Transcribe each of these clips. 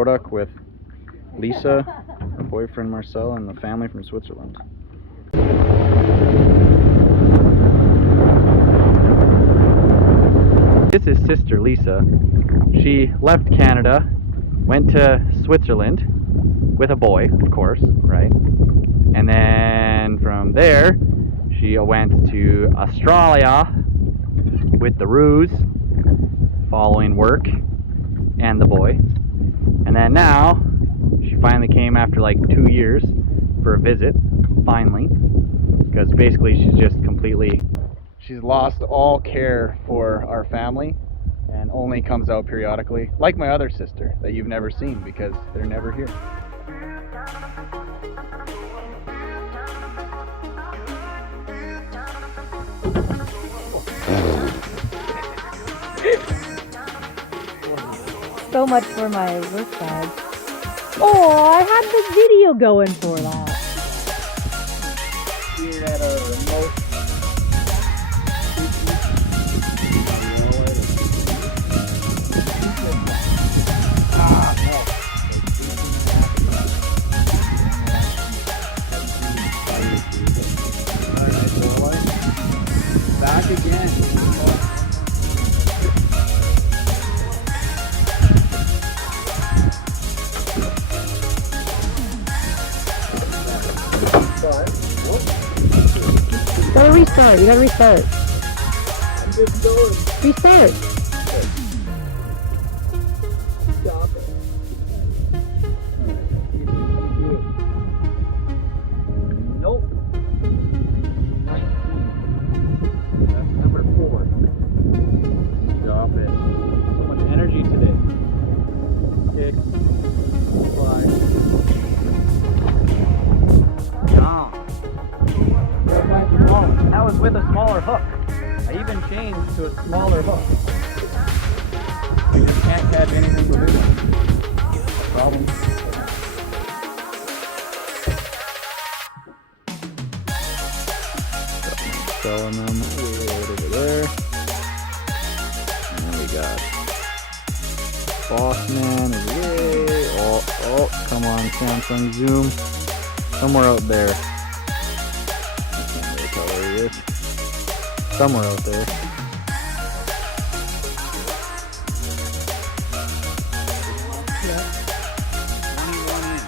Crowduck with Lisa, her boyfriend Marcel, and the family from Switzerland. This is sister Lisa. She left Canada, went to Switzerland with a boy, of course, right? And then from there, she went to Australia with the Ruse, following work and the boy. And then now, she finally came after like 2 years for a visit, finally. Because basically she's lost all care for our family and only comes out periodically, like my other sister that you've never seen because they're never here. So much for my work bag. Oh, I had this video going for that. Here at a remote back again. Gotta restart. You gotta restart. I'm just going. Restart. Stop it. Nope. 19. That's number 4. Stop it. So much energy today. Kick. Fly. Down. Oh, that was with a smaller hook. I even changed to a smaller hook. You just can't catch anything with this one. Problem. Selling them right over there. And then we got Bossman is way. Oh, come on, Samsung zoom. Somewhere out there. Where he is. Somewhere out there. Yeah. 21 in.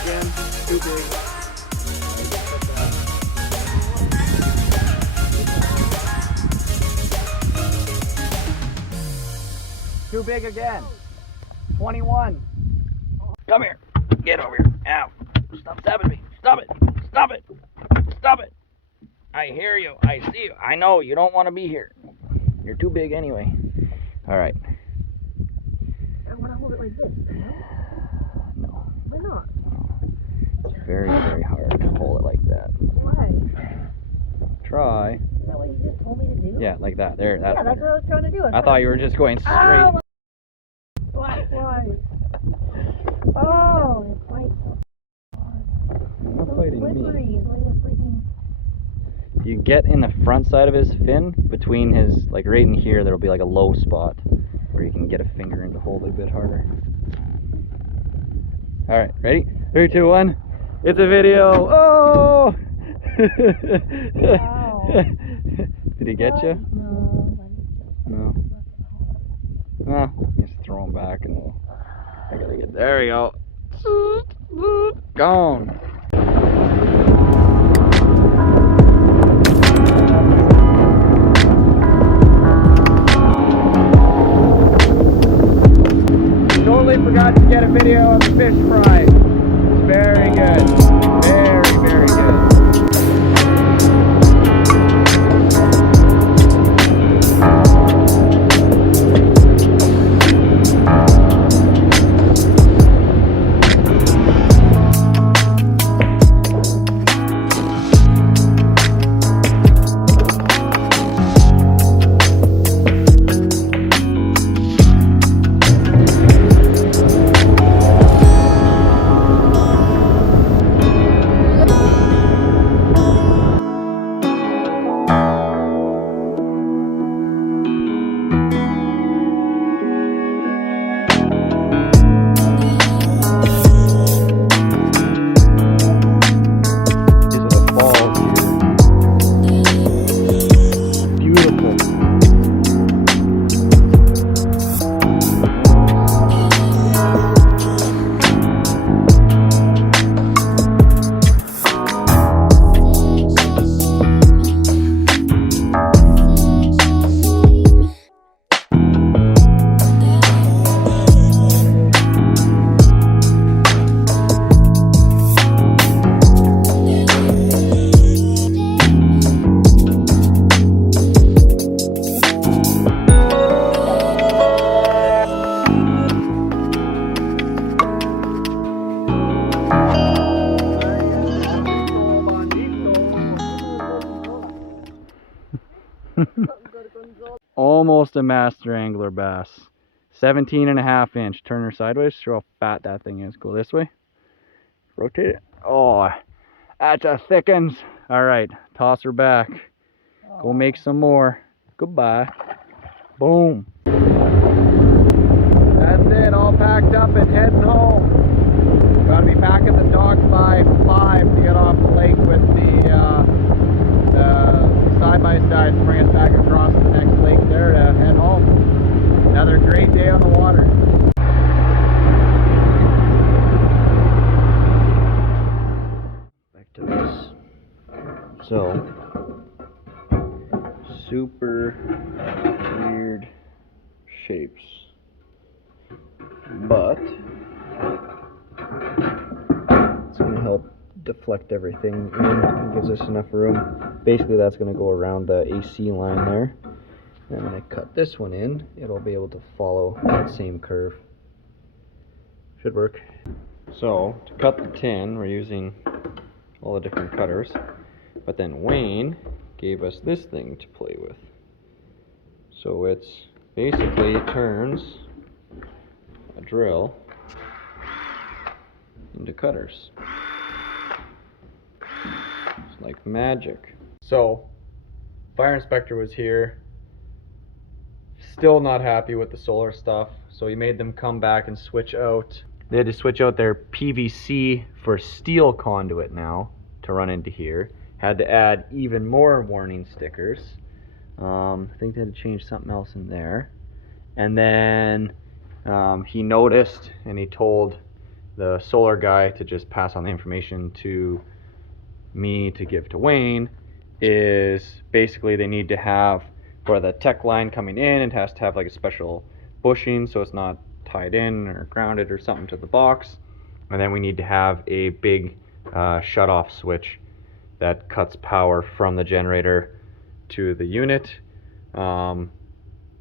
Again, too big. Too big again. 21. Come here. Get over here. Ow. Stop stabbing me. Stop it. Stop it. Stop it. I hear you. I see you. I know you don't want to be here. You're too big anyway. All right. I want to hold it like this. No. Why not? No. It's very, very hard to hold it like that. Why? Try. Is that what you just told me to do? Yeah, like that. There. Yeah, that's what I was trying to do. I thought you were just going straight. Ow! Why? Oh, it bites so hard. Not So biting slippery. me. It's like a freaking... You get in the front side of his fin, between his, like right in here, there'll be like a low spot where you can get a finger in to hold it a bit harder. Alright, ready? 3, 2, 1. It's a video! Oh! Wow. Did he get you? No. No. Just throw him back and I gotta get. There we go. Gone. Totally forgot to get a video of the fish fry. It's very good. Very, very good. Almost a master angler bass. 17.5 inch. Turn her sideways. Show how fat that thing is. Go this way. Rotate it. Oh, that's a thickens. All right, toss her back. Go make some more. Goodbye. Boom. That's it. All packed up and heading home. Gotta be back at the dock by 5 to get off the lake with the side-by-side to bring us back across the next lake there to head home. Another great day on the water. Back to this. So, super weird shapes, but it's going to help deflect everything in and gives us enough room. Basically that's going to go around the AC line there, and when I cut this one in, it'll be able to follow that same curve. Should work. So to cut the tin, we're using all the different cutters, but then Wayne gave us this thing to play with. So it's basically turns a drill into cutters. It's like magic. So fire inspector was here, still not happy with the solar stuff, so he made them come back and switch out. They had to switch out their PVC for steel conduit now to run into here. Had to add even more warning stickers. I think they had to change something else in there. And then he noticed and he told the solar guy to just pass on the information to me to give to Wayne. Is basically they need to have, for the tech line coming in, it has to have like a special bushing so it's not tied in or grounded or something to the box. And then we need to have a big shut off switch that cuts power from the generator to the unit, and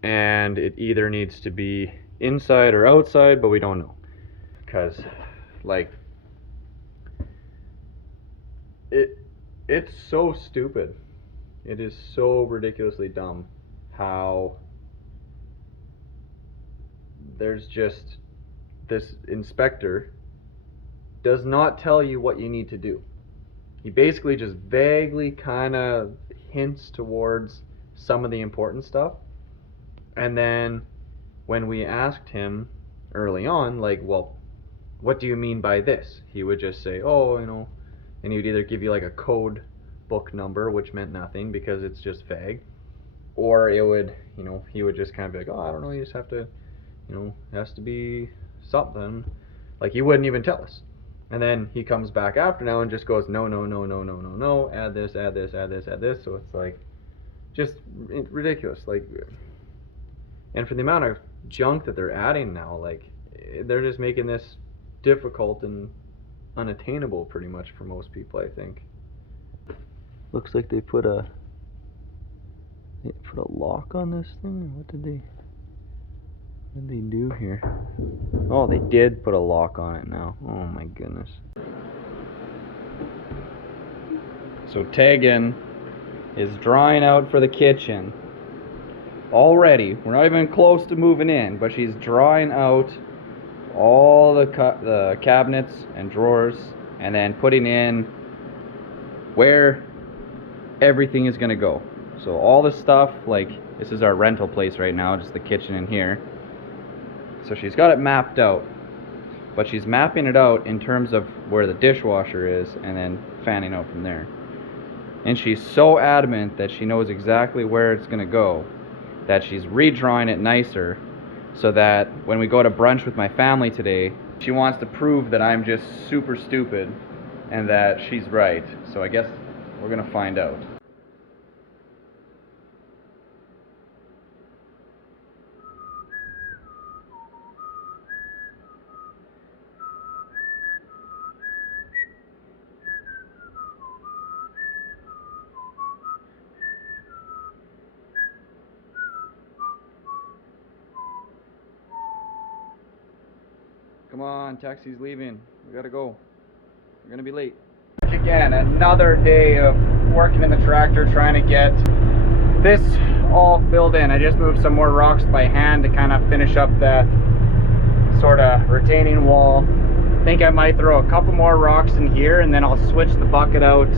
it either needs to be inside or outside, but we don't know, because like it's so stupid. It is so ridiculously dumb how there's just this inspector does not tell you what you need to do. He basically just vaguely kind of hints towards some of the important stuff. And then when we asked him early on, like, well, what do you mean by this? He would just say, oh, you know, and he would either give you like a code book number, which meant nothing because it's just vague, or it would, you know, he would just kind of be like, oh, I don't know, you just have to, you know, it has to be something. Like, he wouldn't even tell us. And then he comes back after now and just goes, no, no, no, no, no, no, no, add this, add this, add this, add this. So it's like, just ridiculous. Like, and for the amount of junk that they're adding now, like, they're just making this difficult and unattainable pretty much for most people, I think. Looks like they put a lock on this thing. What did they do here? Oh, they did put a lock on it now. Oh my goodness. So Tegan is drying out for the kitchen already. We're not even close to moving in, but she's drying out all the cabinets and drawers, and then putting in where everything is gonna go. So all this stuff, like, this is our rental place right now, just the kitchen in here. So she's got it mapped out, but she's mapping it out in terms of where the dishwasher is and then fanning out from there. And she's so adamant that she knows exactly where it's gonna go that she's redrawing it nicer, so that when we go to brunch with my family today, she wants to prove that I'm just super stupid and that she's right. So I guess we're gonna find out. Come on, taxi's leaving. We gotta go. We're gonna be late. Again, another day of working in the tractor trying to get this all filled in. I just moved some more rocks by hand to kind of finish up that sort of retaining wall. I think I might throw a couple more rocks in here, and then I'll switch the bucket out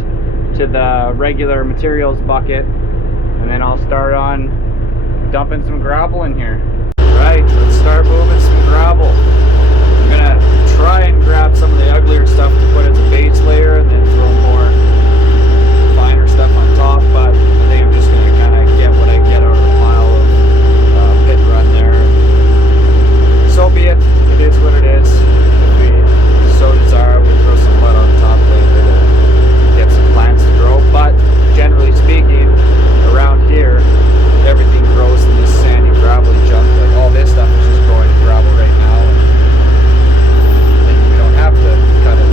to the regular materials bucket, and then I'll start on dumping some gravel in here. Right, let's start moving some gravel. I'm gonna try and grab some of the uglier stuff to put as a base layer, and then throw more finer stuff on top, but I think I'm just gonna kind of get what I get out of the pile of pit run there. So be it. It is what it is. If we so desire, we throw some mud on top later to get some plants to grow. But generally speaking, around here, everything grows in this sandy, gravelly junk. Like all this stuff is just growing in gravel right now, and we don't have to cut it.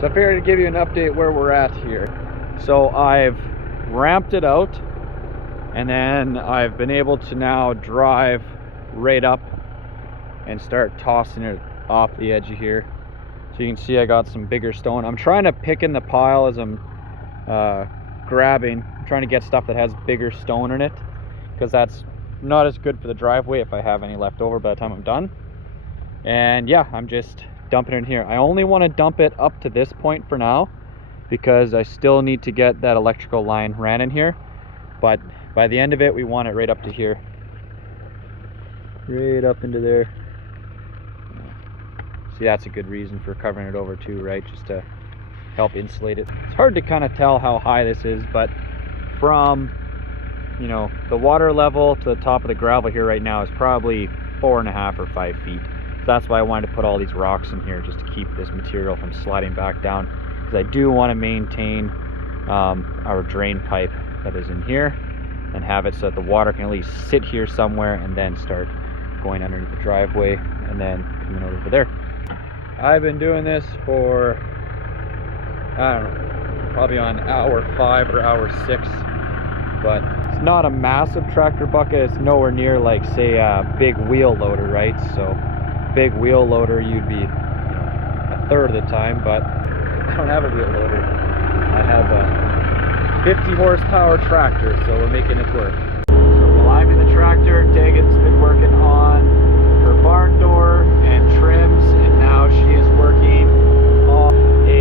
So I figured to give you an update where we're at here. So I've ramped it out, and then I've been able to now drive right up and start tossing it off the edge of here. So you can see I got some bigger stone. I'm trying to pick in the pile as I'm grabbing. I'm trying to get stuff that has bigger stone in it, because that's not as good for the driveway if I have any left over by the time I'm done. And yeah, I'm just dumping it in here. I only want to dump it up to this point for now, because I still need to get that electrical line ran in here. But by the end of it, we want it right up to here, right up into there. See, that's a good reason for covering it over too, right? Just to help insulate it. It's hard to kind of tell how high this is, but from, you know, the water level to the top of the gravel here right now is probably 4.5 or 5 feet. So that's why I wanted to put all these rocks in here, just to keep this material from sliding back down, because I do want to maintain our drain pipe that is in here and have it so that the water can at least sit here somewhere and then start going underneath the driveway and then coming over there. I've been doing this for, I don't know, probably on hour 5 or hour 6, but it's not a massive tractor bucket. It's nowhere near like, say, a big wheel loader, right? So big wheel loader, you'd be, you know, a third of the time, but I don't have a wheel loader. I have a 50 horsepower tractor, so we're making it work. So while I'm in the tractor. Tegan's been working on her barn door and trims, and now she is working on I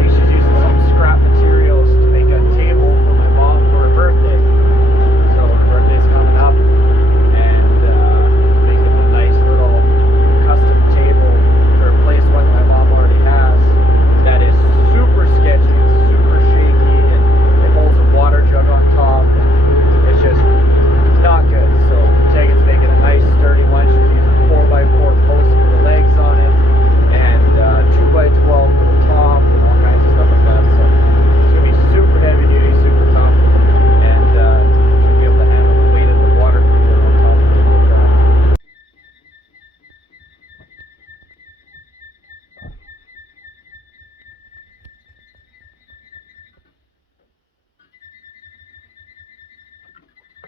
think she's using some scrap materials to make a table for my mom for her birthday. So her birthday's coming up, and making a nice little custom table to replace one my mom already has. That is super sketchy, it's super shaky, and it holds a water jug on top. And it's just not good. So Tegan's making a nice sturdy one. She's using 4x4 posts for the legs on it, and 2x12 for the top, and all kinds of stuff like that. So it's gonna be super heavy duty, super tough, and should be able to handle the weight of the water cooler on top of it.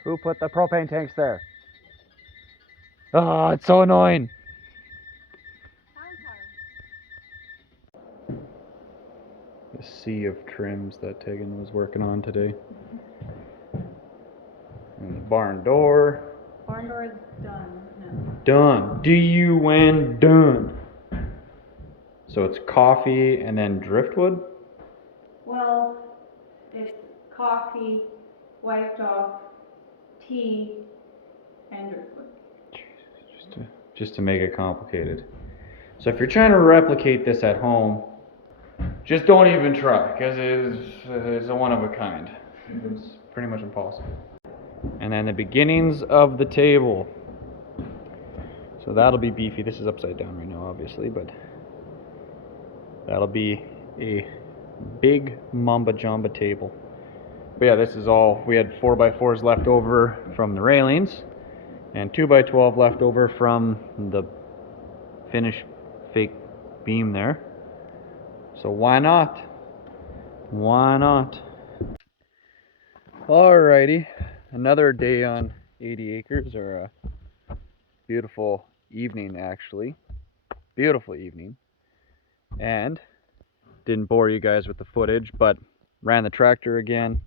Who put the propane tanks there? Oh, it's so annoying. The sea of trims that Tegan was working on today. And the barn door. Barn door is done now. Done. D-U-N done. So it's coffee and then driftwood? Well, it's coffee, wiped off, tea, and driftwood. Just to make it complicated. So if you're trying to replicate this at home, just don't even try, because it's a one of a kind. It's pretty much impossible. And then the beginnings of the table. So that'll be beefy. This is upside down right now, obviously, but that'll be a big Mamba Jamba table. But yeah, this is all, we had 4x4s left over from the railings, and 2x12 left over from the finished fake beam there. So why not? Why not? Alrighty, another day on 80 acres, or a beautiful evening actually. Beautiful evening. And didn't bore you guys with the footage, but ran the tractor again.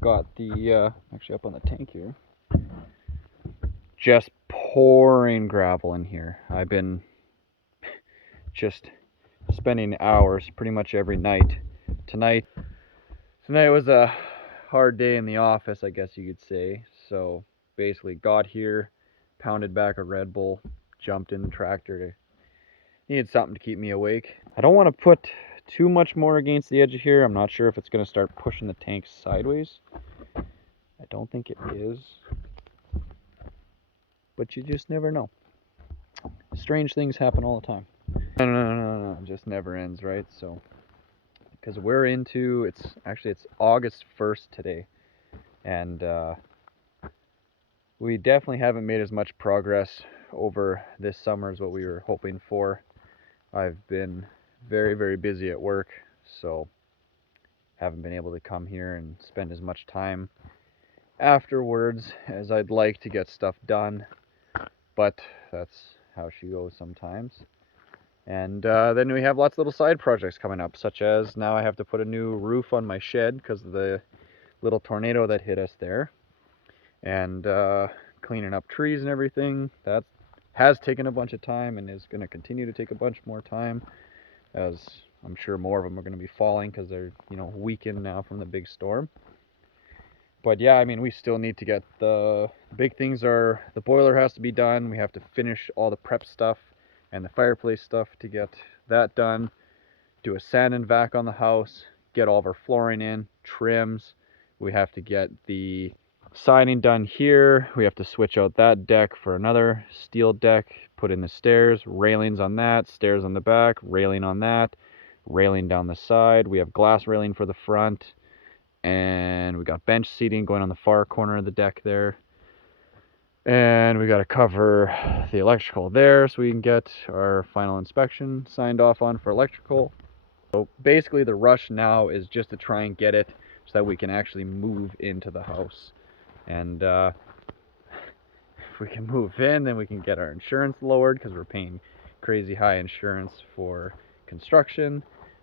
Got the, actually up on the tank here. Just pouring gravel in here. I've been just spending hours pretty much every night. Tonight was a hard day in the office, I guess you could say. So basically got here, pounded back a Red Bull, jumped in the tractor. Needed something to keep me awake. I don't want to put too much more against the edge of here. I'm not sure if it's going to start pushing the tank sideways. I don't think it is, but you just never know. Strange things happen all the time. No, it just never ends, right? So, because we're into, it's August 1st today, and we definitely haven't made as much progress over this summer as what we were hoping for. I've been very, very busy at work, so haven't been able to come here and spend as much time afterwards as I'd like to get stuff done, but that's how she goes sometimes. And then we have lots of little side projects coming up, such as now I have to put a new roof on my shed because of the little tornado that hit us there, and cleaning up trees and everything. That has taken a bunch of time and is going to continue to take a bunch more time, as I'm sure more of them are going to be falling because they're, you know, weakened now from the big storm. But yeah, I mean, we still need to get the big things are, the boiler has to be done. We have to finish all the prep stuff and the fireplace stuff to get that done. Do a sand and vac on the house, get all of our flooring in, trims. We have to get the siding done here. We have to switch out that deck for another steel deck, put in the stairs, railings on that, stairs on the back, railing on that, railing down the side. We have glass railing for the front, and we got bench seating going on the far corner of the deck there. And we got to cover the electrical there so we can get our final inspection signed off on for electrical. So basically the rush now is just to try and get it so that we can actually move into the house. And if we can move in, then we can get our insurance lowered because we're paying crazy high insurance for construction.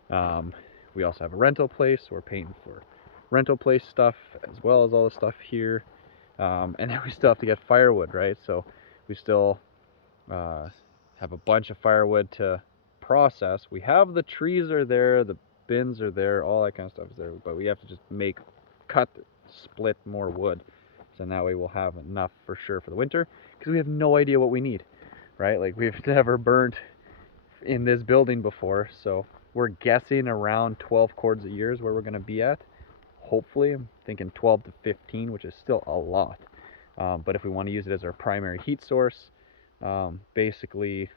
We also have a rental place, so we're paying for rental place stuff as well as all the stuff here. And then we still have to get firewood, right? So we still have a bunch of firewood to process. We have the trees are there, the bins are there, all that kind of stuff is there, but we have to just split more wood. So that way we'll have enough for sure for the winter, because we have no idea what we need, right? Like, we've never burnt in this building before, so we're guessing around 12 cords a year is where we're going to be at. Hopefully, I'm thinking 12 to 15, which is still a lot. But if we want to use it as our primary heat source, basically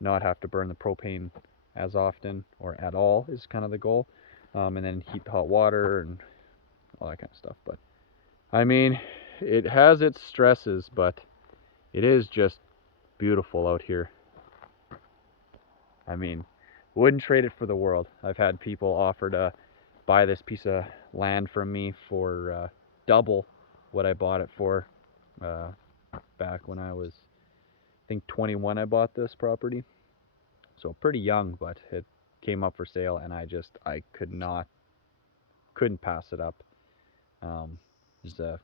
not have to burn the propane as often or at all is kind of the goal. And then heat the hot water and all that kind of stuff. But I mean, it has its stresses, but it is just beautiful out here. I mean, wouldn't trade it for the world. I've had people offer to buy this piece of land from me for double what I bought it for back when I was, I think, 21. I bought this property, so pretty young, but it came up for sale, and I couldn't pass it up. There's a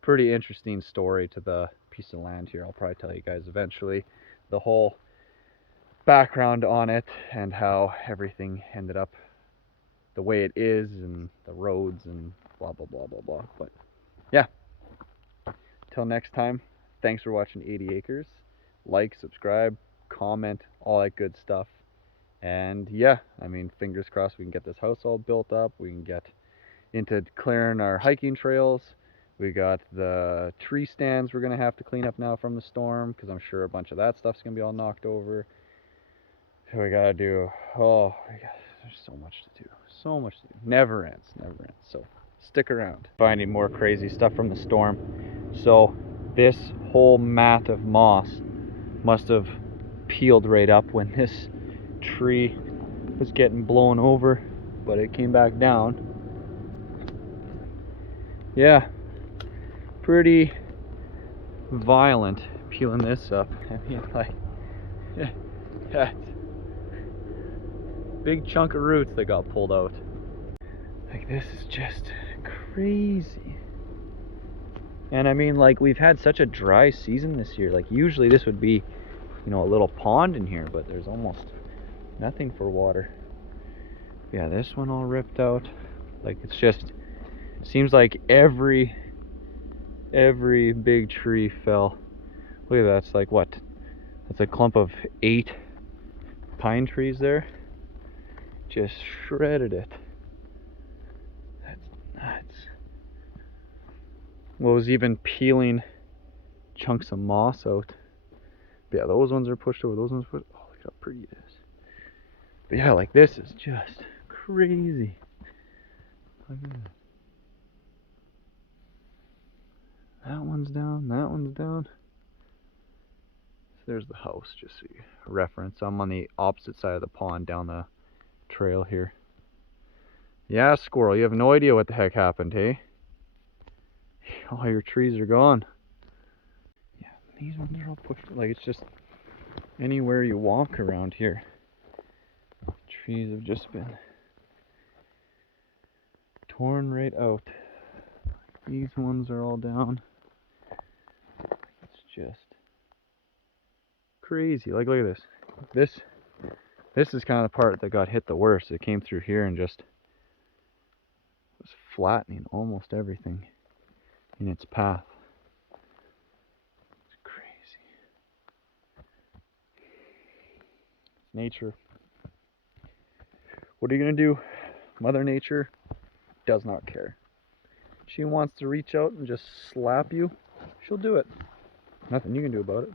pretty interesting story to the piece of land here. I'll probably tell you guys eventually the whole background on it and how everything ended up the way it is, and the roads and blah blah blah blah blah. But yeah, till next time, thanks for watching 80 Acres. Like, subscribe, comment, all that good stuff. And yeah, I mean, fingers crossed we can get this house all built up. We can get into clearing our hiking trails. We got the tree stands we're gonna have to clean up now from the storm, because I'm sure a bunch of that stuff's gonna be all knocked over. So we gotta do, there's so much to do. So much to do. Never ends, never ends. So stick around. Finding more crazy stuff from the storm. So this whole mat of moss must have peeled right up when this tree was getting blown over, but it came back down. Yeah, pretty violent peeling this up. I mean, like, that's big chunk of roots that got pulled out. Like, this is just crazy. And I mean, like, we've had such a dry season this year. Like, usually this would be, you know, a little pond in here, but there's almost nothing for water. Yeah, this one all ripped out. Like, it's just, it seems like every big tree fell. Look at that. It's like, what? That's a clump of 8 pine trees there. Just shredded it. That's nuts. What was even peeling chunks of moss out. But yeah, those ones are pushed over. Those ones pushed. Oh, look how pretty it is. But yeah, like, this is just crazy. Look at that. That one's down. That one's down. So there's the house, just so you reference. I'm on the opposite side of the pond down the trail here. Yeah, squirrel, you have no idea what the heck happened, hey? All your trees are gone. Yeah, these ones are all pushed. Like, it's just anywhere you walk around here, trees have just been torn right out. These ones are all down. It's just crazy. Like, look at this. This is kind of the part that got hit the worst. It came through here and just was flattening almost everything in its path. It's crazy. It's nature. What are you gonna do? Mother Nature does not care. She wants to reach out and just slap you, she'll do it. Nothing you can do about it.